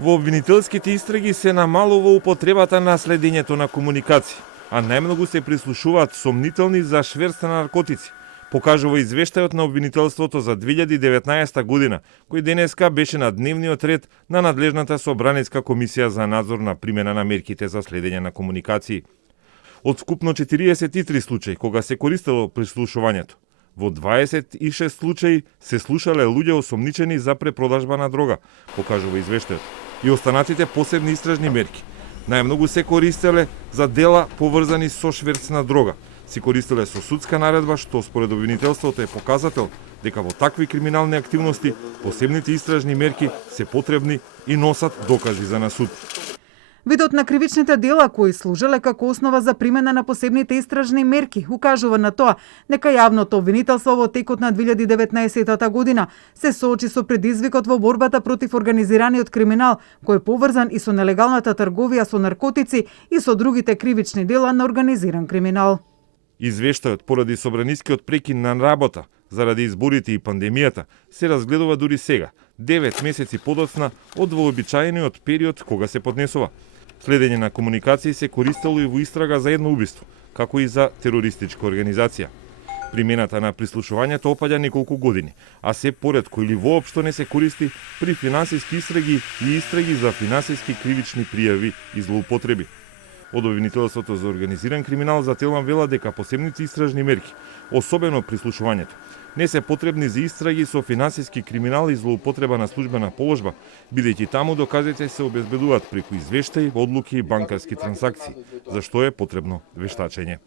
Во обвинителските истраги се намалува употребата на следењето на комуникација, а најмногу се прислушуваат сомнителни за шверст на наркотици, покажува извештајот на обвинителството за 2019 година, кој денеска беше на дневниот ред на надлежната собраниска комисија за надзор на примена на мерките за следење на комуникации. Од скупно 43 случаи кога се користело прислушувањето, во 26 случаи се слушале луѓе осомничени за препродажба на дрога, покажува извештајот. И останатите посебни истражни мерки најмногу се користеле за дела поврзани со шверц на дрога. Се користеле со судска наредба, што според обвинителството е показател дека во такви криминални активности посебните истражни мерки се потребни и носат докази за на суд. Видот на кривичните дела кои служеле како основа за примена на посебните истражни мерки укажува на тоа дека јавното обвинителство во текот на 2019 година се соочи со предизвикот во борбата против организираниот криминал, кој е поврзан и со нелегалната трговија со наркотици и со другите кривични дела на организиран криминал. Извештајот поради собранискиот прекин на работа заради изборите и пандемијата се разгледува дури сега, 9 месеци подоцна од вообичаениот период кога се поднесува. Следење на комуникации се користело и во истрага за едно убиство, како и за терористичка организација. Примената на прислушувањето опаѓа неколку години, а се поретко или воопшто не се користи при финансиски истраги и истраги за финансиски кривични пријави и злоупотреби. Од обвинителството за организиран криминал за Телман вела дека посебните истражни мерки, особено прислушувањето, не се потребни за истраги со финансиски криминал и злоупотреба на службена положба, бидејќи таму доказите се обезбедуваат преку извештаи, одлуки и банкарски трансакции, за што е потребно вештачење.